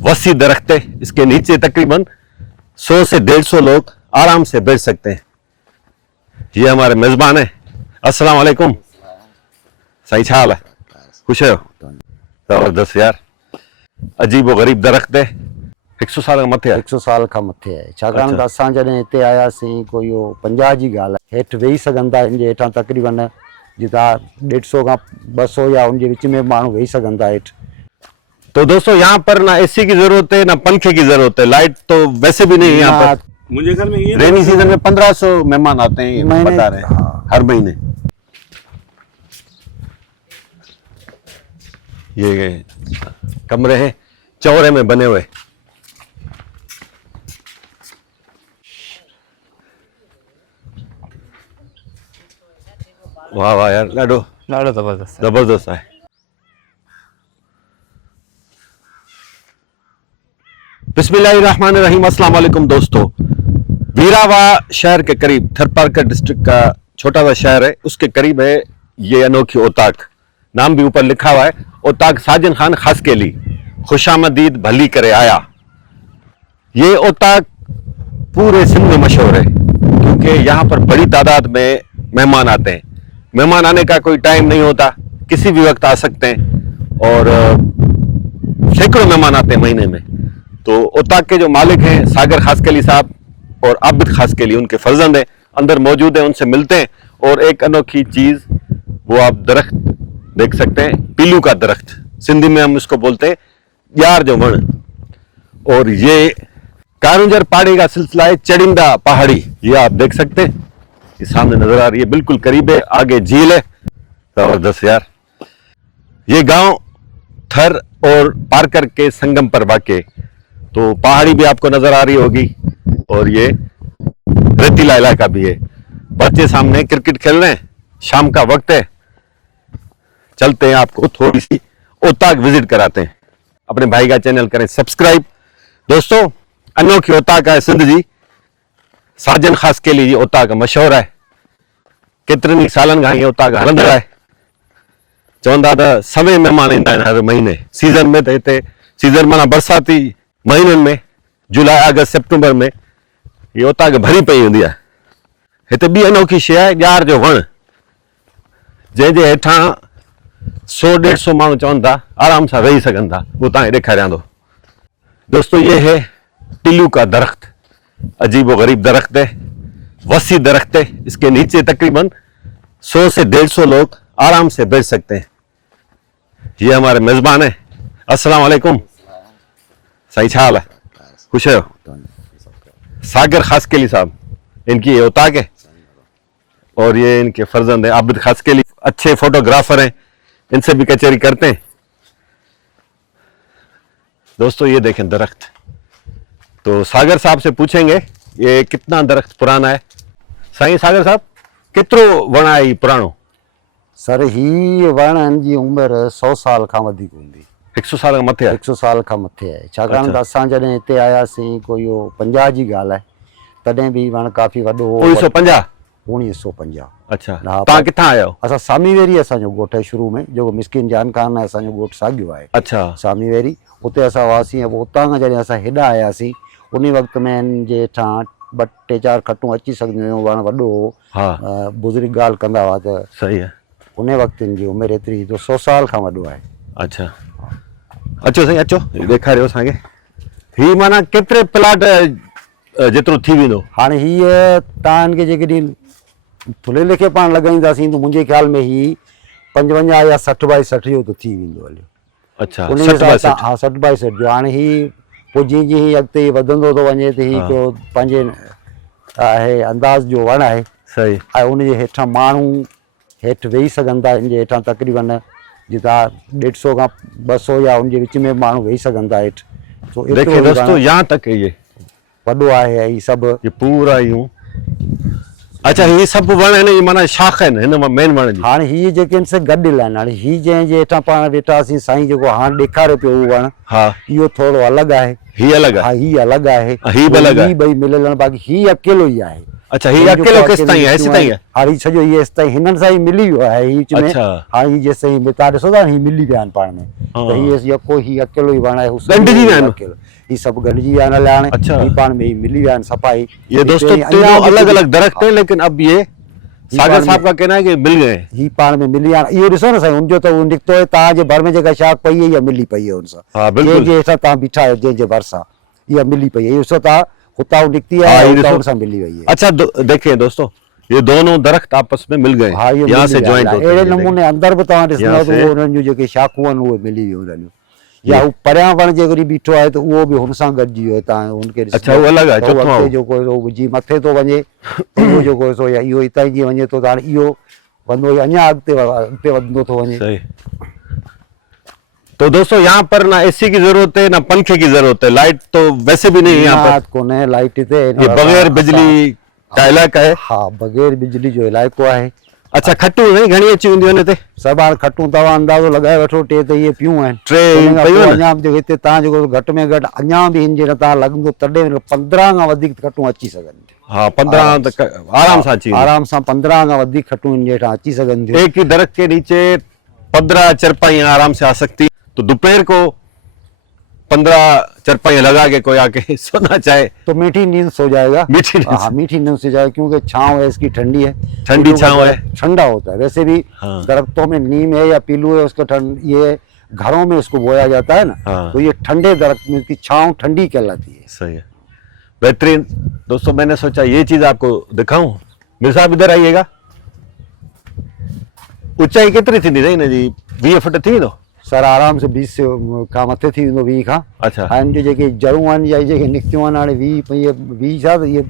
वसी दरख्त है। इसके नीचे तकरीबन 100 से 150 लोग आराम से बैठ सकते हैं। ये हमारे मेजबान है। अस्सलाम वालेकुम। सही हाल है? खुश है? जबरदस्त यार। अजीब व गरीब दरख्त है। 100 साल का मथे है। 100 साल खां मथे आहे। छाकाणि त असां जॾहिं हिते आयासीं कोई 50 जी ॻाल्हि आहे। हेठि वेही सघनि था, हिनजे हेठां तक़रीबन जितां 150 खां 200 या उनजे विच में माण्हू वेही सघनि था हेठि। तो दोस्तों यहाँ पर ना एसी की जरूरत है ना पंखे की जरूरत है। लाइट तो वैसे भी नहीं है यहाँ पर। मुझे घर में ये रेनी सीजन में 1500 मेहमान आते हैं, ये बता रहे हैं। हर महीने। ये कमरे हैं चौड़े में बने हुए। वाह वाह यार, ॾाढो जबरदस्त है। बिस्मिल्लाहिर्रहमानिर्रहीम। अस्सलाम वालेकुम दोस्तों। वीरावा शहर के करीब, थरपारकर डिस्ट्रिक्ट का छोटा सा शहर है, उसके करीब है ये अनोखी ओताक। नाम भी ऊपर लिखा हुआ है, ओताक साजिन खान खासकेली, खुशामदीद भली करे आया। ये ओताक पूरे सिंध में मशहूर है क्योंकि यहाँ पर बड़ी तादाद में मेहमान आते हैं। मेहमान आने का कोई टाइम नहीं होता, किसी भी वक्त आ सकते हैं और सैकड़ों मेहमान आते हैं महीने में। तो ओताक के जो मालिक हैं सागर खासकेली साहब और आबिद खासकेली, उनके फर्जंद हैं, अंदर मौजूद हैं, उनसे मिलते हैं। और एक अनोखी चीज वो आप दरख्त देख सकते हैं, पीलू का दरख्त, सिंधी में हम इसको बोलते हैं यार जो वण। और ये कारुंजर पहाड़ी का सिलसिला है, चढ़िंदा पहाड़ी। ये आप देख सकते हैं, ये सामने नजर आ रही है, बिल्कुल करीब है। आगे झील है। जबरदस्त यार। ये गांव थर और पारकर के संगम पर वाक़े, तो पहाड़ी भी आपको नजर आ रही होगी और ये रेतीला इलाका भी है। बच्चे सामने क्रिकेट खेल रहे हैं, शाम का वक्त है। चलते हैं, आपको थोड़ी सी ओताक विजिट कराते हैं। अपने भाई का चैनल करें सब्सक्राइब। दोस्तों अनोखी ओताक है सिंध जी, साजन खास के लिए ये ओताक मशहूर है। केतरनि सालन खां ये ओताक हलंदड़ आहे। चवंदा त समय मेहमान ईंदा आहिनि हर महीने। सीज़न में त हिते, सीज़न माना बरसाती महीननि में, जुलाई अगस्त सितंबर में ये ओताक भरी पई हूंदी आहे। हिते ॿी अनोखी शइ आहे, ॼार जो वणु, जंहिंजे हेठां 100-150 माण्हू चवनि था आराम सां वेही सघनि था। वो तव्हांखे ॾेखारियां थो। दोस्तों ये है टिल्लू का दरख्त। अजीब व गरीब दरख्त है, वसी दरख्त है। इसके नीचे तकरीबन 100 से 150 लोग आराम से बैठ सकते हैं। ये हमारे मेजबान है। अस्सलाम वालेकुम। सही हाल है? खुश है? सागर खासकेली साहब, इनकी ये ओताक है और ये इनके फर्जंद है आबिद खासकेली। अच्छे फोटोग्राफर हैं, इनसे भी कचहरी करते हैं। दोस्तों ये देखें दरख्त, तो सागर साहब से पूछेंगे ये कितना दरख्त पुराना है। साईं सागर साहब, केतिरो वण आहे ही पुराणो? सर ही वणनि जी उमिरि 100 साल खां वधीक हूंदी। 100 साल खां मथे आहे? 100 साल खां मथे आहे। छाकाणि त असां जॾहिं हिते आयासीं कोई 50 जी ॻाल्हि आहे, तॾहिं बि वण काफ़ी वॾो हो। 1950? 1950। अच्छा, तव्हां किथां आया हो? असां सामीवेरी असांजो ॻोठु आहे शुरू में, जेको मिस्किन जान खान आहे असांजो ॻोठु साॻियो आहे। अच्छा, सामीवेरी, उते असां हुआसीं। पोइ उतां खां जॾहिं असां हेॾा आयासीं, उन वक़्त में हिन जे हेठां 2-4 खटूं अची सघंदियूं हुयूं। वण वॾो हो। हाँ, बुज़ुर्ग ॻाल्हि कंदा हुआ त सही है। उन वक़्त जी उमिरि एतिरी, जो 100 साल खां वॾो आहे। अच्छा, अचो साईं अचो, ॾेखारियो असांखे। ही माना केतिरे प्लाट जेतिरो थी वेंदो? हाणे हीअ तव्हांखे जेकॾहिं थुले लेखे पाण लॻाईंदासीं त मुंहिंजे ख़्याल में ही 55 या 60 बाई 60 जो त थी वेंदो हलियो। अच्छा, उन 60 बाई 60? हा, 60 बाई 60 जो। हाणे ही पोइ जीअं जीअं ही अॻिते वधंदो थो वञे त ही हिकिड़ो पंहिंजे आहे अंदाज़ जो वणु आहे। सही। ऐं उनजे हेठां माण्हू हेठि वेही सघनि था। हिनजे हेठां तक़रीबन जितां 150 खां 200 या उनजे विच में माण्हू वेही सघनि था हेठि। देखिए दोस्तों, यहाँ तक है ये वॾो आहे। ऐं ही सभु ये पूरा यूं। अच्छा, ये सब वण आहिनि, ये माना शाख आहिनि हिन मेन वण जी? हाणे हीअ जेके आहिनि से गॾियल आहिनि। हाणे हीअ जंहिंजे हेठां पाण वेठासीं साईं, जेको हाणे ॾेखारे पियो उहो वणु, हा, इहो थोरो अलॻि आहे। ही अलॻि हा, आहे? ही अलॻि आहे। ही बि अलॻि आहे? ही ॿई मिलियल आहिनि। बाक़ी ही अकेलो ई आहे। अच्छा ही अकेलो किस ताईं है, ऐसी ताईं है? हारी सॼो इहे एसि ताईं हिननि सां ई मिली वियो आहे ही विच में। अच्छा। हाणे ही जेसि ताईं तव्हां ॾिसो था ही मिली विया आहिनि पाण में, त ही यको ही अकेलो ई वण आहे, गंढिजी विया आहिनि? अकेलो ही सभु गंढिजी विया आहिनि हलिया हाणे। अच्छा। ही पाण में ही मिली विया आहिनि सफ़ाई। ये दोस्तों तीनों अलग अलग दरख्त हैं, लेकिन अब ये सागर साहब का कहना है कि मिल गए। ही पाण में मिली विया आहिनि। इहो ॾिसो न साईं, हुनजो त उहो निकितो आहे तव्हांजे भर में जेका शाख पई आहे इहा मिली पई आहे हुन सां। हाँ, बिल्कुल। जंहिंजे हेठां तव्हां बीठा आहियो जंहिंजे भरिसां इहा मिली पई आहे, इहो ॾिसो तव्हां हुतां निकिती हाँ, आहे ये हुतां ॾिसो। हुन सां मिली वई है। अच्छा देखिए दोस्तों, ये दोनों दरख्त आपस में मिल गए, हाँ, यहाँ से ज्वाइंट होते हैं। अहिड़े नमूने अंदर बि तव्हां ॾिसंदव यहाँ त से- उहो हुननि जूं जेके शाखूं आहिनि उहे मिली वियूं हुननि जूं। या हू परियां वण जे वरी बीठो आहे त उहो बि हुन सां गॾिजी वियो, तव्हां हुनखे ॾिसंदव अच्छा, उहो अलॻि आहे, त उहो चोथों अॻिते आहे। जेको उहो जीअं मथे थो वञे त उहो जेको सो या इहो हितां ई जीअं वञे थो त हाणे इहो वधंदो अञा अॻिते वधंदो थो वञे। सही। तो दोस्तों यहाँ पर ना एसी की जरूरत है ना पंखे की जरूरत है, लाइट तो वैसे भी नहीं है यहाँ रात कोन्हे लाइट हिते पर। ये बगैर बिजली का इलाका है। हा बग़ैर बिजली जो इलाइक़ो आहे। अच्छा खट्टू नहीं घणी अची वेंदियूं आहिनि हिते? सभु हाणे खटूं तव्हां अंदाज़ो लॻाए वठो टे त इहे पियूं आहिनि। टे उन खां पयूं पोइ आहिनि? अञा बि हिते तव्हां जेको घटि में घटि अञा बि हिन जे तव्हां लॻंदो तॾहिं 15 खां वधीक खटूं अची सघनि। हाँ 15 तक आराम से अची वेंदियूं। आराम सां 15 खां वधीक खटूं हिन जे हेठां अची सघनि थियूं। एक ही दरख्त के नीचे 15 चरपाइयाँ आराम से आ सकती हैं। तो दोपहर को 15 चरपाइयाँ लगा के कोई आके सोना चाहे तो मीठी नींद सो जाएगा। मीठी नींद हाँ मीठी नींद सो जाएगा क्योंकि छांव है इसकी, ठंडी है, ठंडी पीलू का छांव है। दरख्त ठंडा होता है। वैसे भी हाँ। दरख्तों में नीम है या पीलू है उसका ये घरों में इसको बोया जाता है ना। हाँ। तो ये ठंडे दरख्त में इसकी छांव ठंडी कहलाती है। सही है, बेहतरीन। दोस्तों मैंने सोचा ये चीज आपको दिखाऊं। मिर्ज़ा साहब इधर आइएगा। ऊंचाई केतिरी थींदी अथई हिन जी? 20 फुट थी वेंदो? सर आराम से 20 से खां मथे थी वेंदो 20 खां। अच्छा। हिन जो जेके जड़ूं आहिनि या जेके निकितियूं आहिनि हाणे 20 छा त इहे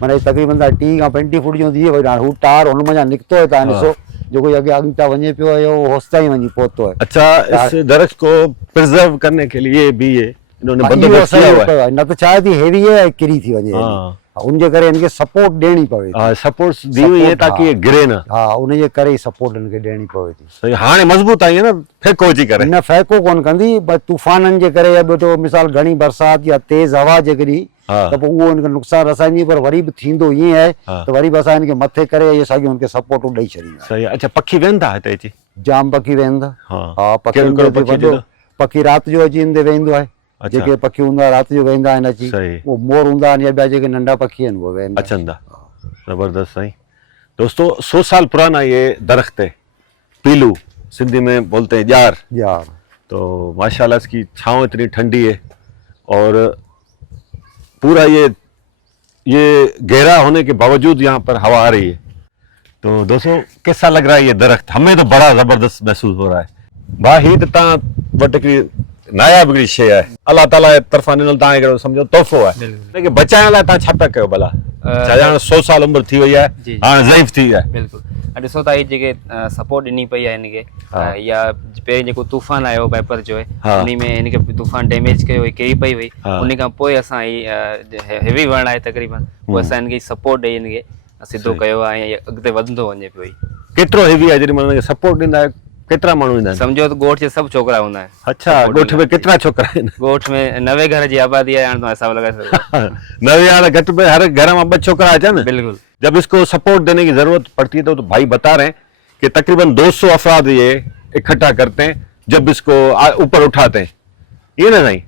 माना तक़रीबन 30 खां 35 फुट जूं थी वई। हाणे हू टार हुन मां निकितो आहे तव्हां ॾिसो जेको अॻियां वञे पियो आहे उहो होसि ताईं वञी पहुतो है। अच्छा, इस दरख्त को प्रिजर्व करने के लिए भी ये इन्होंने इहो बंदोबस्त सही किया हुआ है। कयो आहे। न त छा थी हेवी है किरी थी वञे। हाँ। उनजे करे हिनखे सपोर्ट ॾियणी पवे थी। सपोर्ट दी हुई है Support, ताकि हाँ। ये गिरे ना। हा उनजे करे ई सपोर्ट हिनखे ॾियणी पवे थी। सही, हाणे मज़बूत आई है ना, फेको अची करे। न फ़ैको कोन कंदी, बस तूफ़ाननि जे करे या ॿियो मिसाल घणी बरसाति या तेज़ हवा जेकॾहिं हाँ। त पोइ उहो हिनखे नुक़सानु रसाईंदी, पर वरी बि थींदो ईअं आहे हाँ। त वरी बि असां हिनखे मथे करे इहे साॻियूं हिनखे सपोर्टूं ॾेई छॾींदा। सही है। अच्छा पखी वेंदा हिते अची? जाम पखी वेंदा। हाँ। हा पखी कहिड़ो कहिड़ो पखी ॾिठो? पखी राति जो अची हिते वेंदो आहे। अच्छा। जेके पखी हूंदा राति जो वेंदा आहिनि अची। सही। उहो मोर हूंदा आहिनि या ॿिया जेके नंढा पखी आहिनि उहे वेंदा आहिनि। अचंदा। जबरदस्त सही। दोस्तों 100 साल पुराना ये दरख्त है, पीलू सिंधी में बोलते हैं जार। यार तो माशाल्लाह इसकी छांव इतनी ठंडी है और पूरा ये गहरा होने के बावजूद यहाँ पर हवा आ रही है। तो दोस्तों कैसा लग रहा है ये दरख्त? हमें तो बड़ा जबरदस्त महसूस हो रहा है। भाई तो तव्हां वटि हिकिड़ी नायाब हिकिड़ी शइ आहे, अलाह ताला जे तरफ़ां ॾिनल तव्हां हिकिड़ो सम्झो तोहफ़ो आहे। हिनखे बचाइण लाइ तव्हां छा पिया कयो भला? छाजे हाणे 100 साल उमिरि थी वई आहे, जी। हाणे ज़ईफ़ थी विया आहे। बिल्कुल ॾिसो था इहे जेके सपोर्ट ॾिनी पई आहे हिनखे, या पहिरीं जेको तूफ़ान आयो पेपर जो आहे हाँ। उन में हिनखे तूफ़ान डैमेज कयो हुई, किरी पई हुई। हाँ। उन खां पोइ असां हेवी वण आहे तक़रीबन, पोइ असां हिनखे सपोर्ट ॾेई हिनखे सिधो कयो आहे ऐं अॻिते वधंदो वञे पियो। केतिरो हेवी आहे? जॾहिं मां हुनखे सपोर्ट ॾींदा आहियो केतिरा माण्हू ईंदा आहिनि? सम्झो त ॻोठ जे सभु छोकिरा हूंदा आहिनि। अच्छा, ॻोठ में केतिरा छोकिरा आहिनि? ॻोठ में 90 घर जी आबादी आहे, हाणे तव्हां हिसाब लॻाए सघो। 90 हाणे घटि में हर घर में 2 छोकरा अचनि। बिल्कुल। जब इसको सपोर्ट देने की जरूरत पड़ती है तो भाई बता रहे हैं कि तकरीबन 200 अफराद ये इकट्ठा करते हैं जब इसको ऊपर उठाते हैं। ये ना नहीं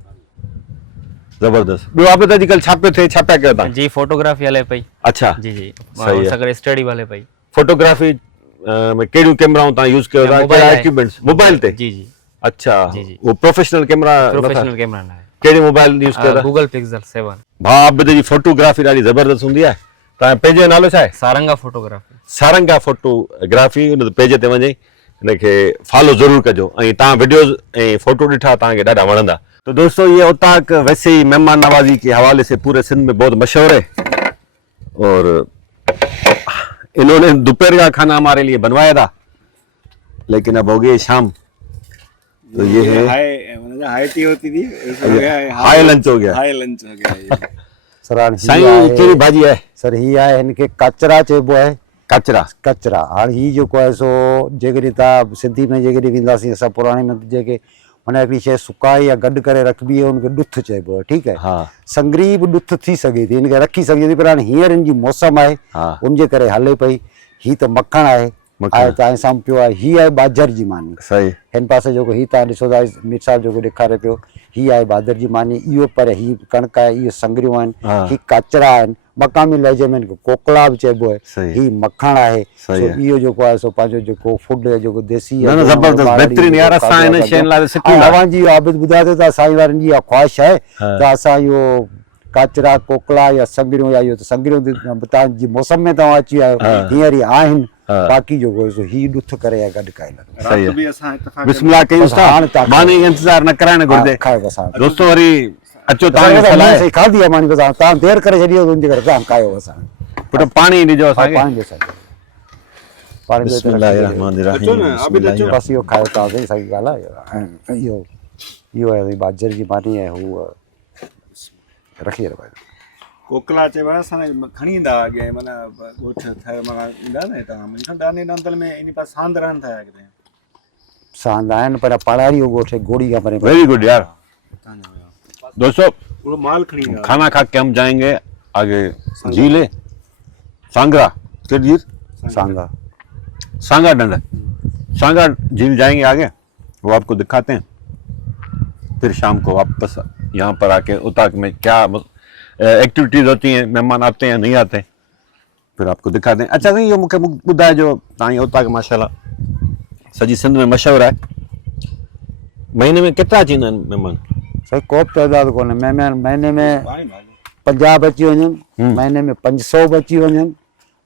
जबरदस्त। ॿियो आप अॼुकल्ह छा पियो थिए, छा पिया कयो तव्हां? जी फोटोग्राफी हले पई। अच्छा जी जी सही है। सगळे स्टडी हले पई। फोटोग्राफी में कहिड़ियूं कैमराऊं तव्हां यूज़ कयो था? मोबाइल कहिड़ा आहे। इक्विपमेंट्स मोबाइल ते? जी जी अच्छा जी, जी। वो प्रोफेशनल कैमरा प्रोफेशनल कैमरा न आहे। कहिड़ी मोबाइल यूज़ कयो था? Google pixel 7। भाउ आबिद जी फोटोग्राफी ॾाढी ज़बरदस्त हूंदी आहे। तव्हां पेज जो नालो छा आहे? सारंगा फोटोग्राफी। सारंगा फोटोग्राफी। उन पेज ते वञी हिनखे फॉलो ज़रूरु कजो ऐं तव्हां वीडियोज़ ऐं फोटो ॾिठा तव्हांखे ॾाढा वणंदा। तो दोस्तों ये उताक वैसे ही मेहमान नवाजी के हवाले से पूरे सिंध में बहुत मशहूर है और इन्होंने दोपहर का खाना हमारे लिए बनवाया था, लेकिन अब हो गई शाम। तो ये है हाई टी होती थी, हो गया है हाई लंच हो गया। हाई लंच हो गया ये। सर हाणे साईं कहिड़ी भाॼी आहे? सर ही आहे हिनखे कचरा चइबो आहे। कचरा। कचरा हाणे ही जेको आहे सो जेकॾहिं तव्हां सिंधी में जेकॾहिं वेंदासीं असां पुराणे में जेके माना हिकिड़ी शइ सुकाए या गॾु करे रखबी आहे हुनखे ॾुथ चइबो आहे, ठीकु आहे। हाँ संगरी बि ॾुथ थी सघे थी, हिनखे रखी सघिजे थी, पर हाणे हींअर हिन जी मौसम आहे हाँ उनजे करे हले पई। हीअ त मखण आहे, मखण। आहे तव्हांजे साम्हूं पियो आहे। हीअ आहे बाजर जी मानी, सही हिन पासे जेको हीअ तव्हां ॾिसो था मिसाल जेको ॾेखारे पियो, हीअ आहे बाजर जी मानी, इहो पर हीअ कणिक आहे, इहे संगरियूं आहिनि, हाँ। हीअ काचरा आहिनि, मक़ामी लहजे में हिनखे कोकला बि चइबो आहे, सही। हीअ मखण आहे। सही सो आहे। इहो जेको आहे सो पंहिंजो जेको फूड जेको देसी न न ज़बरदस्त बहितरीन यार, असां हिन शयुनि लाइ सिकूं था। अवां जी आबिद ॿुधाए थो त साईं वारनि जी इहा ख़्वाहिश आहे त असां इहो काचरा कोकला या संगरियूं या इहो त संगरियूं तव्हांजी मौसम में तव्हां अची आहियो हींअर ई आहिनि, बाक़ी जेको सो हीअ ॾुथ करे या गॾु कयल सही रात है। भी असां इत्तेफाक बिस्मिल्लाह कयूं बसि हाणे था, तव्हां मानी इंतज़ार न कराइणु घुरिजे। खायो बसि हाणे। दोस्तो वरी अचो तव्हांखे सलाह आहे। खाधी आहे मानी, बसि हाणे तव्हां देरि करे छॾी हुनजे करे तव्हां खायो बसि हाणे। पुट पाणी ॾिजो असांखे। पाणी ॾियो साईं, पाणी ॾियो त रखी ॾियो। अचो न, आबिद अचो। बसि इहो खायो तव्हां सही साॻी ॻाल्हि आहे। ऐं इहो आहे बाजर जी मानी आहे, हू रखी रखो। कोकला चइबो आहे असां खणी ईंदा हुआ अॻे, माना ॻोठ ठाहे माना ईंदा न हितां खां दाने नंदल में इन पास सांद रहनि था किथे सांद आहिनि पर पढ़ाई ॻोठ गोड़ी खां परे। वेरी गुड यार। दोस्तों पूरो माल खणी ईंदा। खाना खा के हम जाएंगे आगे झीले सांगरा किस झील सांगा सांगा डंड सांगा झील जाएंगे आगे, वो आपको दिखाते हैं। फिर शाम को वापस यहाँ पर आके उताक में क्या एक्टिविटीज होती हैं, मेहमान आते हैं नहीं आते, फिर आपको दिखाते हैं। अच्छा नहीं, ये मूंखे ॿुधाए जो तव्हांजी उताक माशाल्लाह सॼी सिंध में मशहूरु आहे, महीने में केतिरा अची वेंदा आहिनि महिमान? सही को बि तइदाद कोन्हे। महीने में 50 बि अची वञनि, महीने में 500 बि अची वञनि,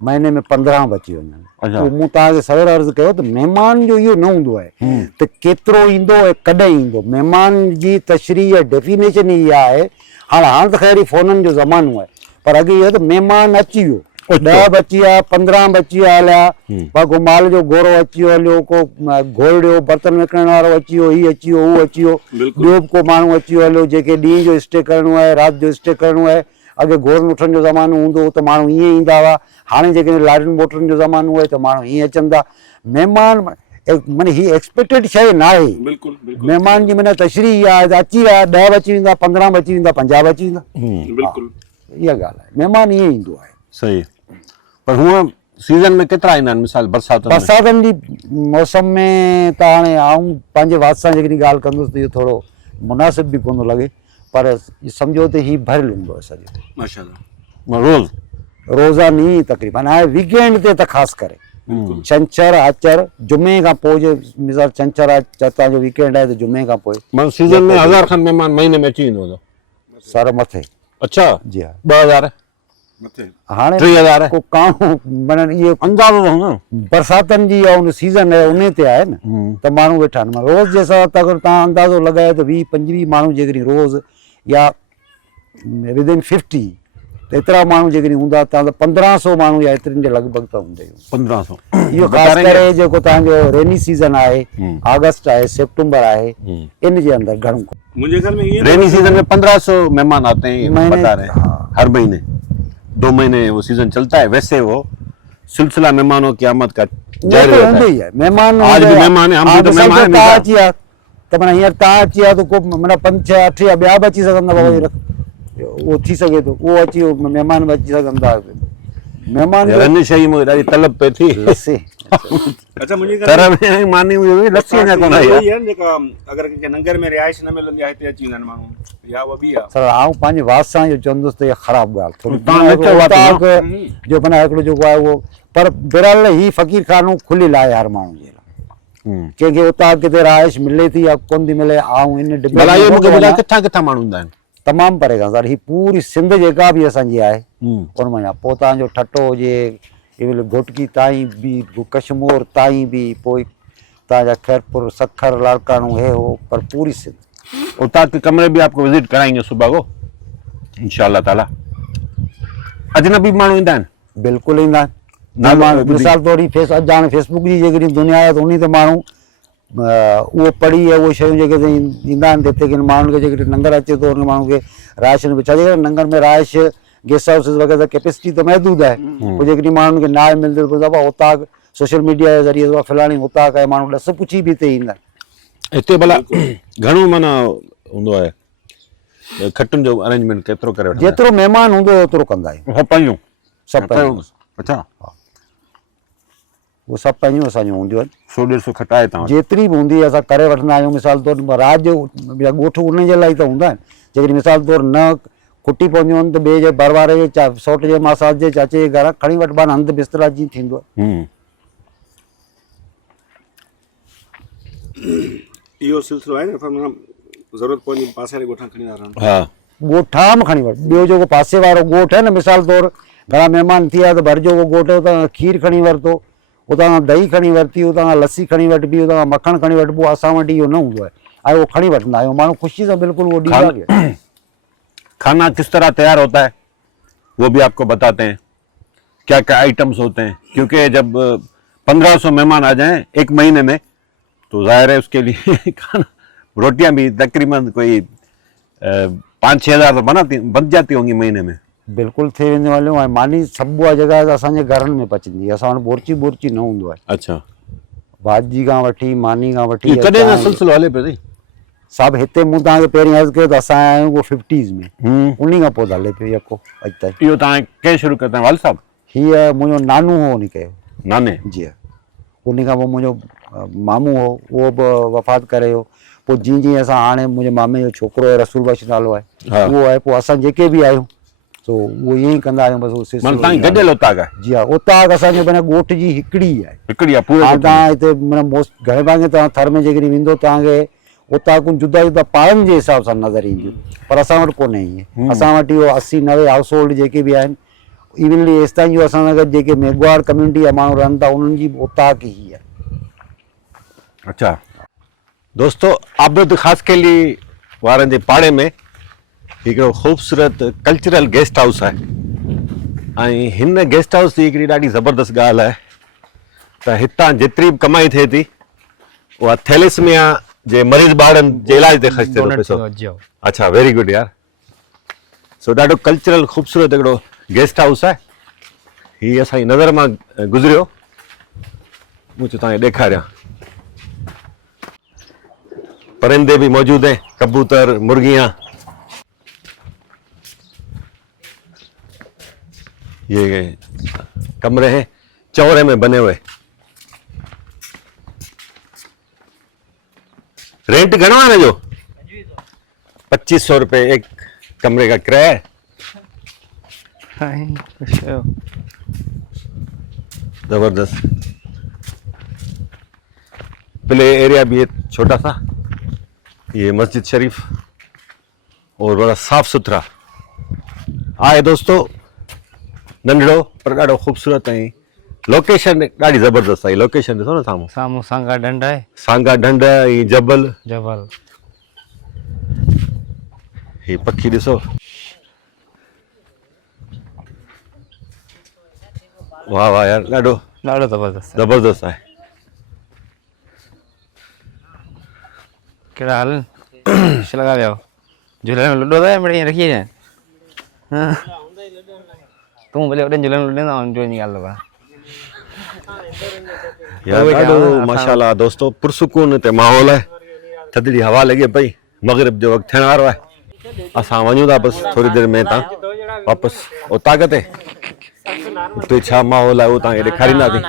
महीने में 15 बि अची वञनि। अच्छा। पोइ मूं तव्हांखे सवेर अर्ज़ु कयो त महिमान जो इहो न हूंदो आहे त केतिरो ईंदो ऐं कॾहिं ईंदो। महिमान जी तशरीह डेफिनेशन ई इहा आहे। हाणे त ख़ैर फ़ोननि जो ज़मानो आहे, पर अॻे इहो त महिमान अची वियो, 10 बि अची विया, 15 बि अची विया हलिया, को माल जो गोरो अची वियो हलियो, को घोड़ियो बर्तन विकिणण वारो अची वियो, हीअ अची वियो, हू अची वियो, ॿियो बि को माण्हू अची वियो हलियो जंहिंखे ॾींहं जो स्टे करिणो आहे, राति जो स्टे करिणो आहे। अॻे घोड़नि उठनि जो ज़मानो हूंदो हो त माण्हू ईअं ईंदा हुआ। हाणे जेकॾहिं लारियुनि मोटरुनि जो ज़मानो आहे त माण्हू हीअं अचनि था। महिमान माना हीअ एक्सपेक्टेड शइ न आहे। बिल्कुलु बिल्कुलु महिमान जी माना तशरीह इहा आहे त अची विया, 10 बि अची वेंदा, 15 बि अची वेंदा, 50 बि अची वेंदा। बिल्कुलु इहा ॻाल्हि आहे, महिमान ईअं ईंदो आहे। सही। पर हूअं सीज़न में केतिरा ईंदा आहिनि? मिसाल बरसाति में? बरसातनि जी मौसम में त हाणे आऊं पंहिंजे वात सां जेकॾहिं ॻाल्हि कंदुसि त इहो थोरो मुनासिब बि कोन थो लॻे, पर सम्झो त हीउ भरियलु हूंदो आहे सॼो माशाल्लाह। रोज़ रोज़ानी तक़रीबन। हाणे वीकेंड ते त ख़ासि करे छंछरु आचर जुमे खां पोइ जे मिसाल छंछरु आचर जो वीकेंड आहे त जुमे खां पोइ मतलब सीज़न में 1000 खन मेहमान महीने में अची वेंदो। सर मथे। अच्छा जी हा। 2000 मथे हाणे 3000 को काणो माना इहो अंदाज़ो तो हो न। बरसातनि जी या उन सीज़न आहे उन ते आहे न, त माण्हू वेठा आहिनि। माना रोज़ जे हिसाब सां अगरि तव्हां अंदाज़ो लॻायो त 20-25 माण्हू जेकॾहिं रोज़ या विदिन 50 त एतिरा माण्हू जेकॾहिं हूंदा तव्हां त 1500 माण्हू या एतिरनि जे लॻभॻि त हूंदा ई। 1500 इहो ख़ासि करे जेको तव्हांजो रेनी सीज़न आहे, अगस्त आहे, सितंबर आहे, इन जे अंदरि घणो मुंहिंजे घर में ये रेनी सीजन में 1500 मेहमान आते हैं, ये महीने- बता रहे हैं। हर महीने 2 महीने वो सीजन चलता है। वैसे वो सिलसिला मेहमानों की आमद का जारी तो रहता हूंदो है। ई आहे। महिमान आज भी मेहमान है, हम भी तो मेहमान हैं। तव्हां अची विया त माना हींअर तव्हां अची विया त को माना 5-6-8 या ॿिया बि अची सघंदा, बाबा उहो थी सघे थो, उहो अची वियो, महिमान बि अची सघंदा। महिमान रन शही में ॾाढी तलब पे थी। लस्सी अच्छा मुंहिंजे घर तरह में मानी हुई लस्सी अञा कोन आई इहा आहे। न जेका अगरि कंहिंखे नंगर में रिहाइश न मिलंदी आहे हिते अची वेंदा आहिनि माण्हू, या उहा बि आहे। सर आऊं पंहिंजे वात सां इहो चवंदुसि त इहा ख़राबु ॻाल्हि थोरी तव्हां न चओ उताक जो माना हिकिड़ो जेको आहे उहो, पर बहरहाल ही फ़क़ीर खानो खुलियल आहे हर माण्हू जे लाइ। कंहिंखे उतां किथे रिहाइश मिले थी या कोन थी मिले, आऊं इन भला ये मूंखे ॿुधायो डिबेट किथां किथां माण्हू हूंदा आहिनि? तमामु परे खां सर, ही पूरी सिंध जेका बि असांजी आहे उन मां पोइ तव्हांजो ठटो हुजे, इहे घोटकी ताईं बि, कशमोर ताईं बि, पोइ तव्हांजा खैरपुर सखर लाड़काणो हे हो, पर पूरी सिंध। उताक के कमरे भी आपको विजिट कराएंगे सुबह को इंशाल्लाह ताला। अजनबी माण्हू ईंदा आहिनि? बिल्कुलु ईंदा आहिनि। नालो माण्हू ॿुधी- मिसाल तौर अॼु हाणे फेसबुक जी जेकॾहिं दुनिया आहे त उन ते माण्हू उहो पढ़ी या उहे शयूं जेके ईंदा आहिनि हिते किन माण्हुनि खे जेकॾहिं नंगर अचे थो उन माण्हू खे रिहाइश में छा जे नंगर में रिहाइश गेस्ट हाउसिस वग़ैरह कैपेसिटी त महदूद आहे। पोइ जेकॾहिं माण्हुनि खे नाहे मिलंदो त बाबा उतां सोशल मीडिया जे ज़रिए फलाणी उतां आहे, माण्हू ॾस पुछी बि हिते ईंदा आहिनि। हिते भला घणो माना हूंदो आहे खटुनि जो अरेंजमेंट केतिरो करे वठंदा जेतिरो महिमान हूंदो ओतिरो कंदा आहियूं आहियो? पंहिंजूं सभु पंहिंजूं अच्छा उहे सभु पंहिंजूं असांजूं हूंदियूं आहिनि 100-150 खटाए तव्हां वटि? जेतिरी बि हूंदी आहे असां करे वठंदा आहियूं मिसाल तौरु राति जो या ॻोठ उन जे लाइ त हूंदा आहिनि जेकॾहिं मिसाल तौरु न खुटी पवंदियूं आहिनि त ॿिए जे बर वारे जे सौट जे मासाज जे चाचे जे घर खणी वठिबा आहिनि हंधि बिस्तरा जीअं थींदो आहे इहो सिलसिलो आहे न पर माना ज़रूरत पवंदी पासे वारे ॻोठां खणी था रहनि। हा ॻोठा में खणी वठ ॿियो जेको पासे वारो ॻोठ आहे न मिसाल तौरु घणा महिमान थी विया त भर जो उहो ॻोठ उतां खां खीर खणी वरितो उतां खां दही खणी वरिती उतां खां लस्सी खणी वठिबी उतां खां मखण खणी वठिबो असां वटि इहो न हूंदो आहे उहो खणी वठंदा आहियूं माण्हू ख़ुशी सां बिल्कुलु उहो ॾींदा बि आहिनि। खाना किस तरह तैयार होता है वो भी आपको बताते हैं, क्या क्या आइटम्स होते हैं, क्योंकि जब 1500 मेहमान आ जाएं एक महीने में तो जाहिर है उसके लिए खाना रोटियां भी तकरीबन कोई 5-6 हज़ार तो बन जाती होंगी महीने में। बिल्कुलु थी वेंदियूं हलियूं ऐं मानी सभु उहा जॻह असांजे घरनि में पचंदी आहे असां वटि बोरची न हूंदो आहे अच्छा भाॼी खां वठी मानी खां वठी ये कॾहिं खां सिलसिलो हले पियो अथई? सभु हिते मूं तव्हांखे पहिरीं अर्ज़ु कयो त असां आया आहियूं उहो 50s में उन खां पोइ हले पियो यको अॼु ताईं। इहो तव्हां कंहिं शुरू कयो अथव? वाल साहब हीअ मुंहिंजो नानू हो उन कयो नाने? जी उन खां पोइ मुंहिंजो मामू हो उहो बि वफ़ात करे वियो पोइ जीअं जीअं असां हाणे मुंहिंजे मामे जो छोकिरो आहे रसूल बख्श नालो आहे हा। उहो आहे पोइ असां जेके बि आहियूं सो उहो ईअं ई कंदा आहियूं बसि उहो माना सिलसिलो तव्हां गॾियल उताक आहे? जी हा उतां असांजो माना ॻोठ जी हिकिड़ी आहे हिकिड़ी आहे पूरे हाणे ॻोठ में? तव्हां हिते माना मोस्ट घणे भाङे तव्हां थर में जेकॾहिं वेंदो तव्हांखे उतां को जुदा जुदा पाड़नि जे हिसाब सां नज़र ईंदियूं पर असां वटि कोन्हे ईअं असां वटि इहो 80-90 हाउस होल्ड जेके बि आहिनि इवनली एसि ताईं जो असां सां गॾु जेके मेघवाड़ कम्यूनिटी जा माण्हू रहनि था उन्हनि जी उताक ई आहे। अच्छा दोस्तों आबिद खास के लिए वारनि जे पाड़े में हिकिड़ो ख़ूबसूरत कल्चरल गेस्ट हाउस आहे ऐं हिन गेस्ट हाउस जी हिकिड़ी ॾाढी ज़बरदस्त ॻाल्हि आहे त हितां जेतिरी बि कमाई थिए थी उहा थैलेसमिया जे मरीज़ ॿारनि जे इलाज ते ख़र्च थिए थो पैसो। अच्छा वेरी गुड यार सो ॾाढो कल्चरल ख़ूबसूरत हिकिड़ो गेस्ट हाउस आहे हीअ असांजी नज़र मां गुज़रियो मूं चयो तव्हांखे ॾेखारियां परिंदे भी मौजूद हैं कबूतर मुर्गियां ये कमरे हैं चौरे में बने हुए रेंट घणो है ना जो 2500 रुपए एक कमरे का किराया है जबरदस्त प्ले एरिया भी है छोटा सा ये मस्जिद शरीफ और बड़ा साफ सुथरा आए दोस्तों नंढड़ो पर ॾाढो ख़ूबसूरत ऐं लोकेशन ॾाढी ज़बरदस्त आहे लोकेशन ॾिसो न साम्हूं साम्हूं सांगा ढंढ आहे सांगा ढंढ ऐं जबल जबल ही पखी ॾिसो वाह वाह यार ॾाढो ॾाढो ज़बरदस्त ज़बरदस्त आहे कहिड़ा हाल छा लॻा विया झूलण में लुॾो था मिड़ई रखी अचां तूं भले वॾनि झूलण में लुॾंदा जो जी ॻाल्हि आहे यार उहे ॾाढो ॼाण, माशाल्लाह दोस्तों पुरसुकून हिते माहौल आहे थधिड़ी हवा लॻे पई मग़रिब जो वक़्तु थियण वारो आहे असां वञूं था बसि थोरी देरि में तव्हां वापसि उताक ते उते छा माहौल आहे उहो तव्हांखे ॾेखारींदासीं